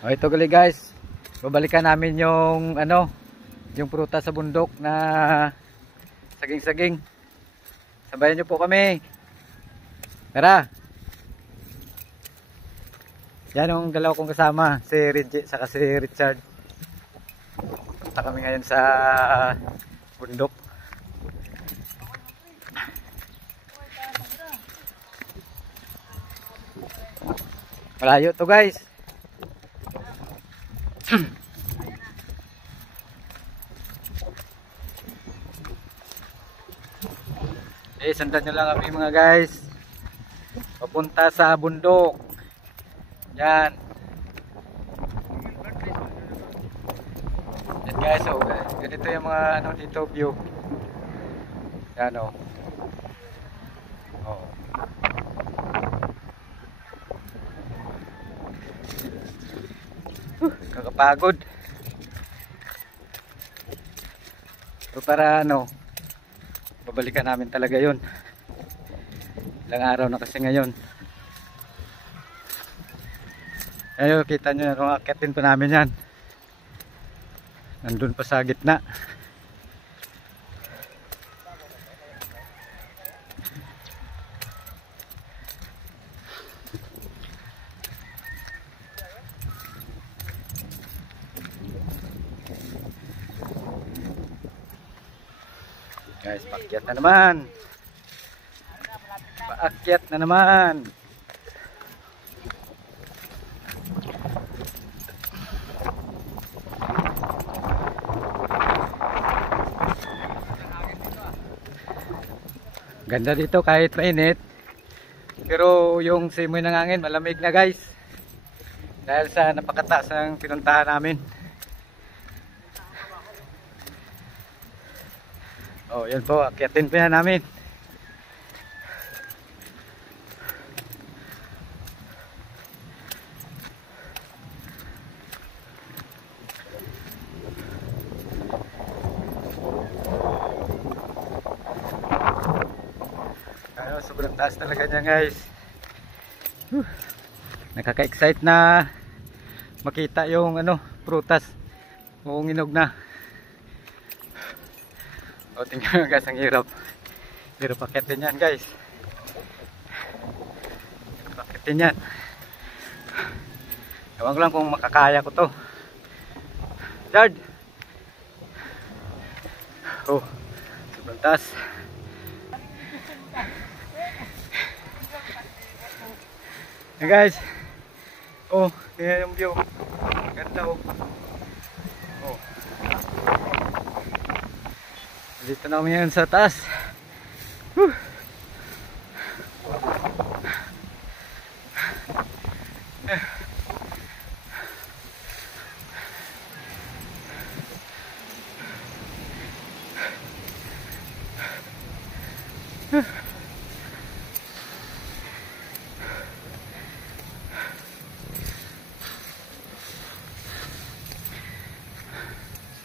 O ito gali guys, babalikan namin yung yung prutas sa bundok na saging-saging. Sabayan niyo po kami. Tara. Yan yung dalawa kong kasama, si Reggie saka si Richard. Punta kami ngayon sa bundok. Malayo to guys. Sundan nyo lang kami mga guys. Papunta sa bundok. Yan. Yan guys, so ganito yung mga dito view. Yan o. Oh. Kakapagod. So para babalikan namin talaga yun. Ilang araw na kasi ngayon. Ayun, kita nyo na, akitin pa namin yan. Nandun pa sa gitna. Guys, paakyat na naman. Paakyat na naman. Ganda dito kahit mainit. Pero yung simoy ng hangin malamig na guys. Dahil sa napakataas ng pinuntahan namin. Oh, yan po, akyatin pa yan namin. Sobrang taas talaga niya guys. Nakaka-excite na makita yung prutas. Buong inog na. O tingnan guys, ang hirap. Hirap akitin yan guys. Hirap akitin yan. Ewan ko lang kung makakaya ko to. Jard! Oh, sobrang taas. Hey guys. Oh, tingnan yung view. Ganda oh. Oh. Dito na kami yan sa taas. Whew.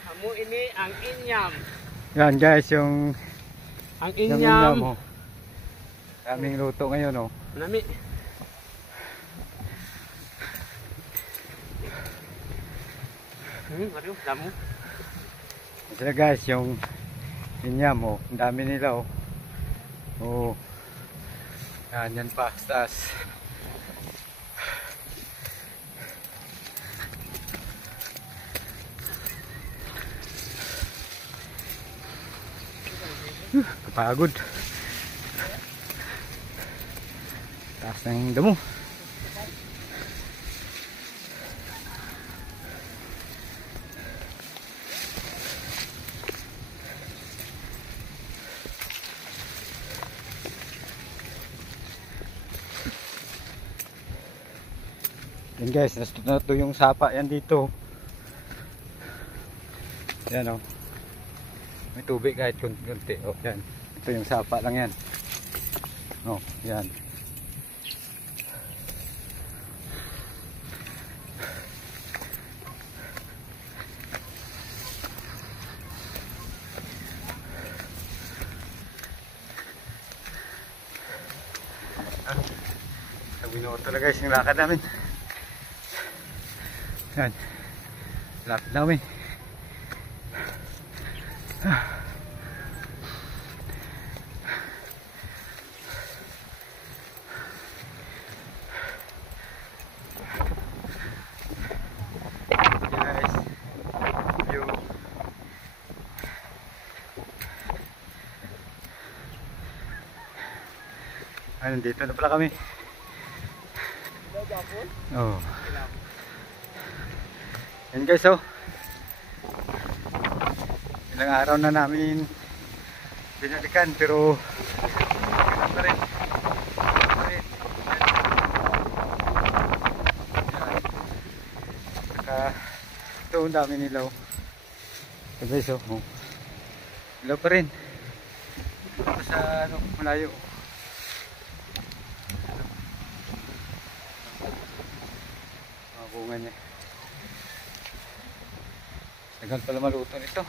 Kamu ini ang inyam. Yan guys, yung ang inyam. Daming luto ngayon oh. Nami. Aduh, damo. Ito guys, yung inyam oh. Ang dami nila oh. Oh. Yan pa, taas. Kapagod. Taas ng damo. Yan guys, nasto yung sapa yan dito. Yan oh. May tubig kahit kunti. Oh, yan. Ito yung sapa lang yan. Oh, yan. Sabi na talaga yung lakad namin. Yan. Lapit na kami. Guys, view. Ayun, dito na pala kami. Oh. Yan guys, oh. Ilang araw na namin binalikan pero ganun pa rin. Saka ito ang dami nilaw. So guys, oh. Ilaw pa rin. Ito sa ano, malayo. Mga bunga niya. Tagal pala maluto nito.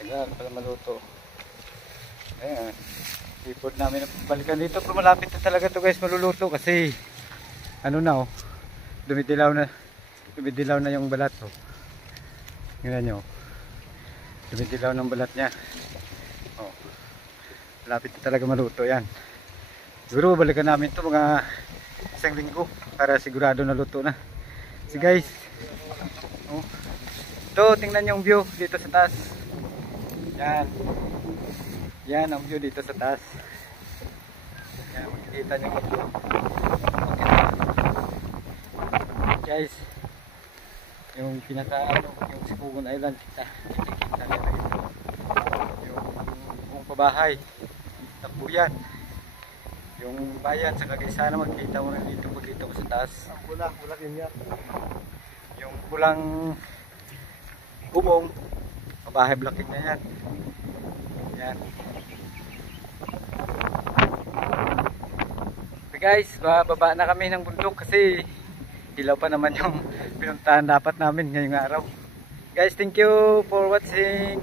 Tagal pala maluto. Ayan. Ipod namin balikan dito. Pero malapit na talaga to guys maluluto. Kasi ano na oh. Dumidilaw na yung balat oh. Tingnan nyo. Dumidilaw ng balat niya. Oh. Malapit na talaga maluto yan. Siguro balikan namin to mga isang linggo. Para sigurado na luto na. So guys, oh. Ito, tingnan yung view dito sa taas. Yan. Yan ang view dito sa taas. Yan, makikita nyo yung view. Okay. Guys, yung pinaka, yung Sipugon Island, kita nyo na ito. Yung buong pabahay, takbuyan. Yung bayan sa Kagaysana, makikita mo na dito pagkita mo sa taas. Pula din yan. Yung pulang bubong, pabahay blocking na yan. Yan. So guys, bababa na kami ng bundok kasi hilaw pa naman yung pinuntahan dapat namin ngayong araw. Guys, thank you for watching.